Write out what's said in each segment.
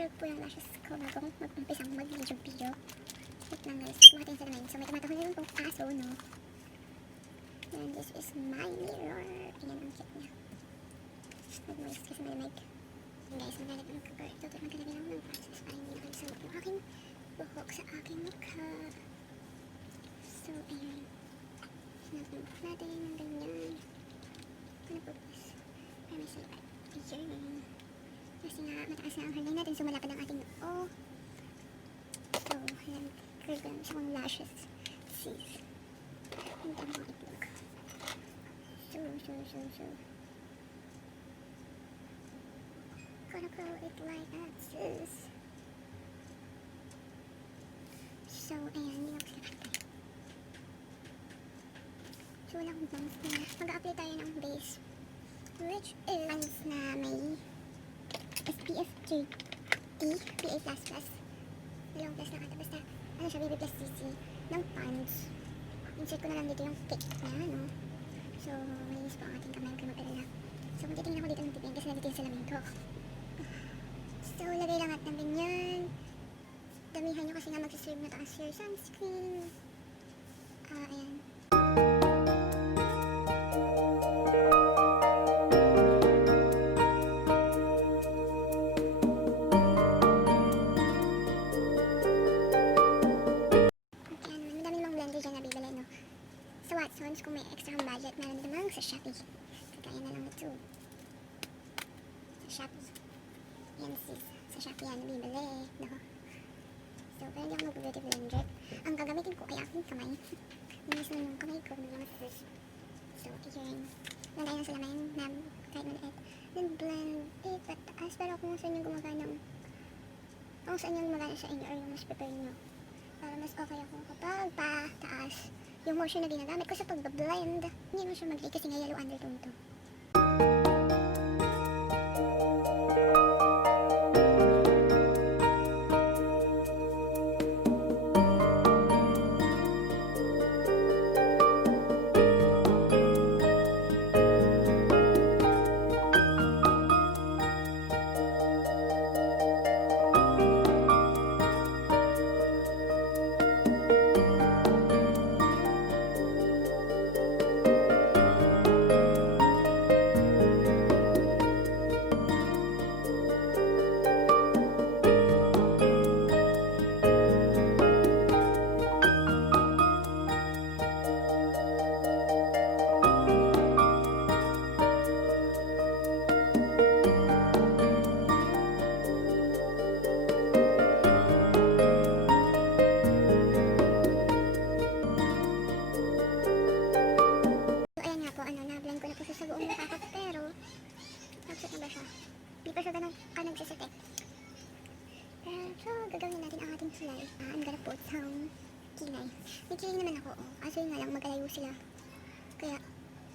curl po yung lashes ko bago mag-umpisang mag-video. Wait lang guys, makatingin sa naman. So may tumatahol na yung pong aso, no? And this is my mirror. Ayan ang cute niya. Nag-moist kasi malamig. And guys, maglalagay ng cover. Ito, maglalagay lang ng process para hindi nakalisabot yung aking buhok sa aking mukha. So, ayan. Sinabot natin ng ganyan. Ano po guys? Para may salat. Ayan. Kasi nga, mataas na ang hairline natin. So, malapad ang ating noo. So, ayan. Curl ko lang siya kong lashes. Sis. Ang dami kong itlog. So. Gonna curl it like that, sis. So, ayan. Hindi ako sila patay. So, wala akong bangs na. Mag-a-apply tayo ng base. Which is bangs na may SPF 30 PA++. Dalawang plus na kata. Basta, ano siya, BB plus CC ng pants. Insert ko na lang dito yung pick na, no? So, malinis po ang ating kamay ng perla. So, kung titingin ako dito ng tipin kasi nandito yung salamin ko. So, lagay lang at ng ganyan. Damihan nyo kasi nga magsiserve na taas your sunscreen. Ayan. Kung may extra kang budget, meron din naman sa Shopee. Kagaya na lang ito. Sa Shopee. Yan sis. Sa Shopee yan nabibili. No? So, pero hindi ako mag-beauty blender. Ang gagamitin ko ay aking kamay. Minis naman yung kamay ko ng mga sis. So, yun. Lagay na sa laman na kahit maliit. Then, blend it pataas. Pero kung saan yung gumagana kung saan yung gumagana sa inyo or yung mas prepare nyo. Para mas okay ako kapag pataas. Yung motion na ginagamit ko sa pag-blend, hindi mo siya mag-leak kasi nga yellow undertone to. So, gagawin natin ang ating sulay. I'm gonna put some kilay. May kilay naman ako, Kaso yun nga lang, magkalayo sila. Kaya,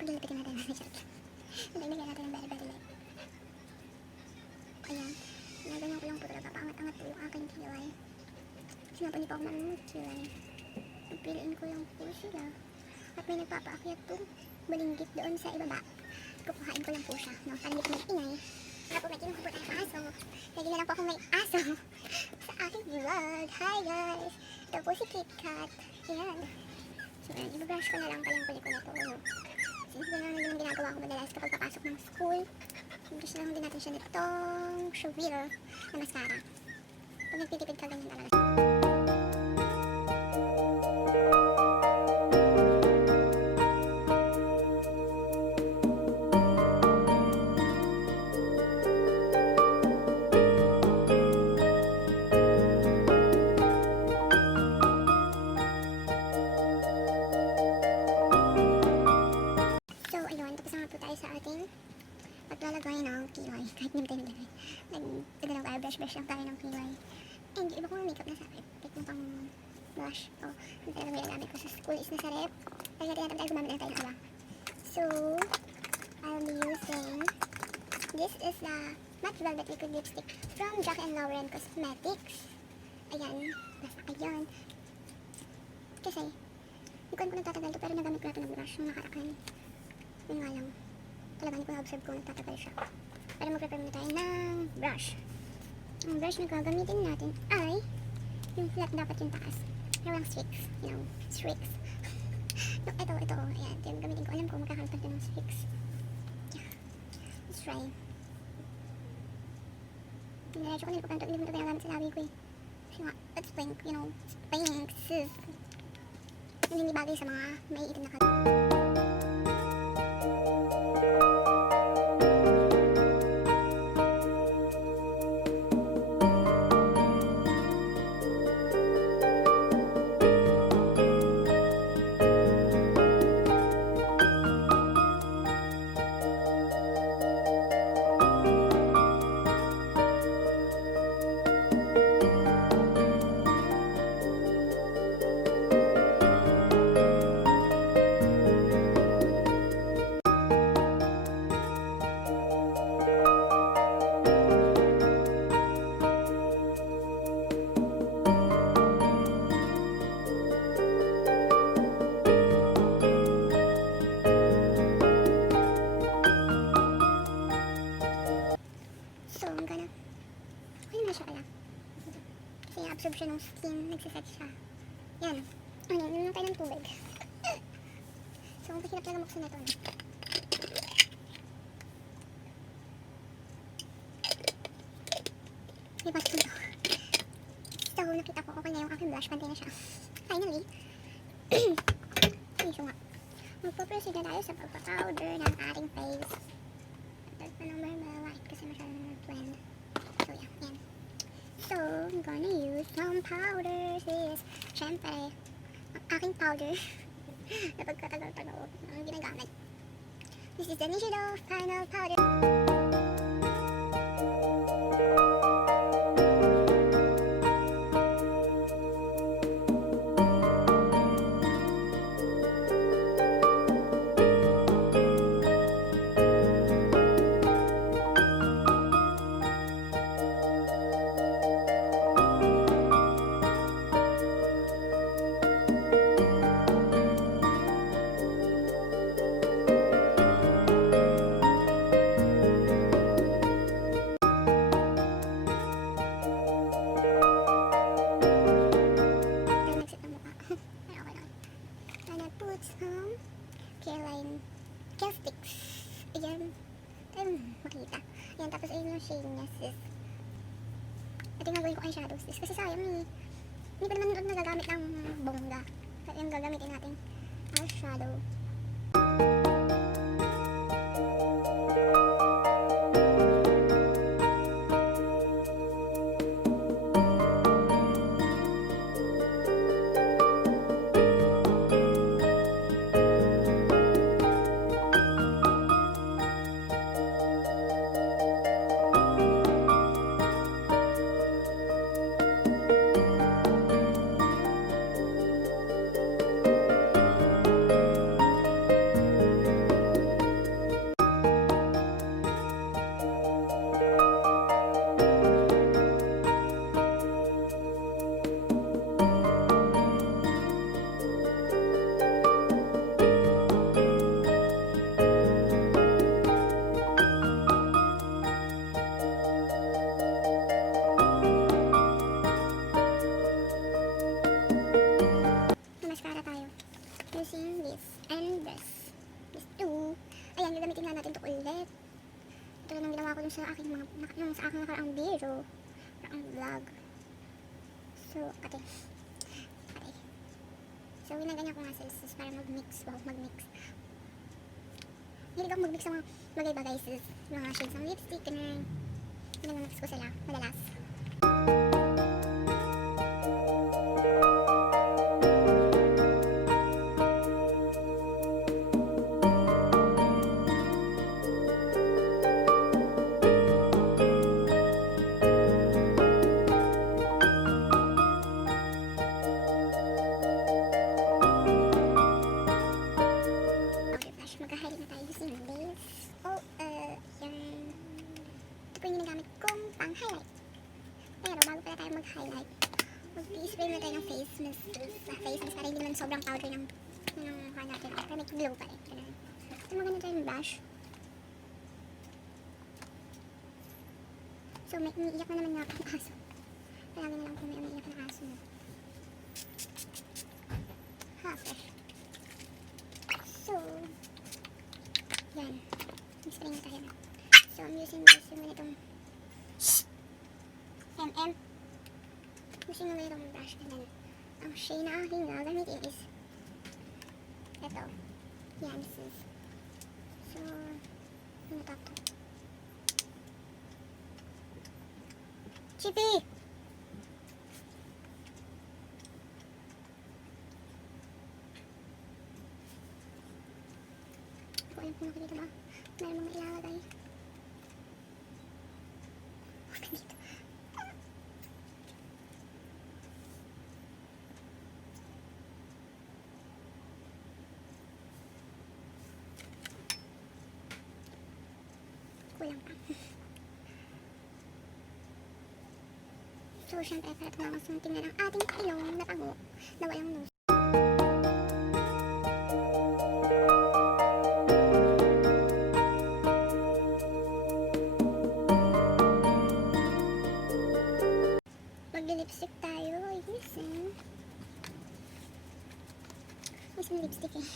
paglalapitin natin ang chat. Nalagyan natin ng very light. Ayan. Naganyan ko lang po talaga. Paangat-angat po yung aking kilay. Sinabi niyo pa ako kilay. Pipiliin ko lang po sila. At may nagpapaakyat po balinggit doon sa ibaba. Kukuhain ko lang po siya. No? Para hindi ko mag-ingay. Para po may kinuha po tayong aso. Lagi na lang po akong may aso sa aking vlog. Hi guys! Ito po si KitKat. Ayan. So, i-brush ko na lang palang kulit ko na po. Since ko naman yung ginagawa ko madalas kapag papasok ng school. I-brush na lang din natin siya nitong Sooo na mascara. Pag nagtitipid ka, ganyan talaga. Maglalagay ng kilay, kahit hindi tayo naglagay. Nagdala tayo, brush lang tayo ng kilay. And yung iba ko makeup na sa rep. Like yung pang blush. Yung talagang may nagamit ko sa school is nasa rep. Kaya natin tayo gumamit na tayo ng habang. So, I'll be using, this is the Matte Velvet Liquid Lipstick from Jack & Lauren Cosmetics. Ayan, basta ayan. Kasi, hindi ko nagtatagal to pero nagamit ko na ito ng brush yung nakarakan. Yun nga lang. Talagang hindi ko na-observe kung nagtatagal siya. Pero mag-prepare muna tayo ng brush. Ang brush na gagamitin natin ay yung flat dapat yung taas. Pero walang streaks. You know, streaks. No, ito. Ayan, ito yung gamitin ko. Alam ko, magkakaroon pa ito ng streaks. Yeah. Let's try. Diretso ko nilipukan ito. Hindi mo ito ginagamit sa labi ko eh. Kasi nga, it's pink, you know. It's pink, sis. Hindi bagay sa mga may itim na katawan. Absorb siya ng skin, nagsiset siya. Yan. Ano, yun lang tayo ng tubig. So, ang kahirap talaga maksan ito. May ba't ito. So, nakita ko, okay na yung aking blush. Pantay na siya. Finally. So nga. Magpo-proceed na tayo sa pagpa-powder ng ating face. Ito pa ng marmalade kasi masyado na blend. So, yeah. Yan. So, I'm gonna use some powders. Yes. Siyempre, ang aking powder na pagkatagal-tagal ang ginagamit. This is the Nishido Final Powder. Tapos ayun yung shade niya, sis. Ito yung gagawin ko eyeshadow, sis. Kasi sayang eh. Hindi pa naman ito nagagamit ng bongga. Kaya yung gagamitin natin eyeshadow. Using this and this. This two. Ayan, gagamitin na natin ito ulit. Ito lang ang ginawa ko dun sa aking nakaraang video. Nakaraang vlog. So, ate. So, ginaganyan ko nga sis para mag-mix. Wow, mag-mix. Hilig ako mag-mix sa mga bagay-bagay sis. Mga shades ng lipstick. Ginamix ko sila. Madalas. Highlight. Mag-i-spray na tayo ng face mist para hindi naman sobrang powder ng mukha natin. Para may glow pa rin. So, maganda tayong blush. So, may umiiyak na naman nga ang aso. Palagi na lang kung may umiiyak na aso. Ha, fresh. So, yan. Mag-spray na tayo. So, I'm using this yung ganitong using yung ganitong brush na lang. Ang shade na aking gagamitin is ito. Yan, sis. So, ano to? Chippy! Hindi ko alam kung nakikita ba. Meron mga ilalagay. Huwag dito. Kulang pa. So, syempre, para tumangos ng tingnan ang ating ilong na tago na walang nose. Mag-lipstick tayo. Yes, eh. Miss yung lipstick eh.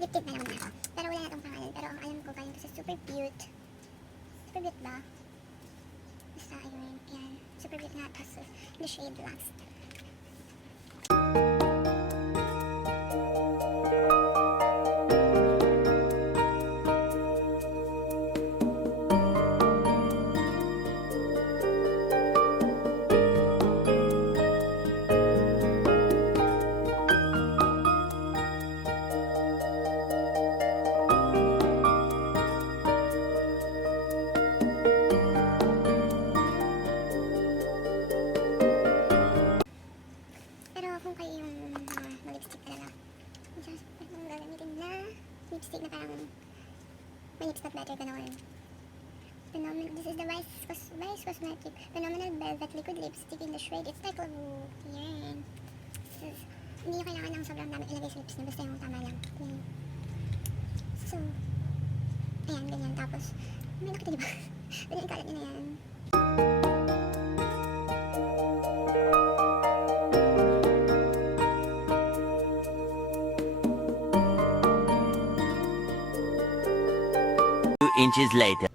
Lip tint na naman ako. Pero wala na itong pangalan. Pero alam ko galing to sa Super Beauty. Super Beauty ba? Basta ayun. Yan. Super Beauty nga. Tapos the shade Last. Lipstick na parang may lips not better ganun. This is the Vice Cosmetic Phenomenal Velvet Liquid Lipstick in the shade It's Thankyouuu. Yan. Hindi nyo kailangan ng sobrang dami ilagay sa lips niya. Basta yung tama lang. Yan. So, ayan, ganyan. Tapos, may nakita diba? Ganyan kalat nyo na yan. Inches later.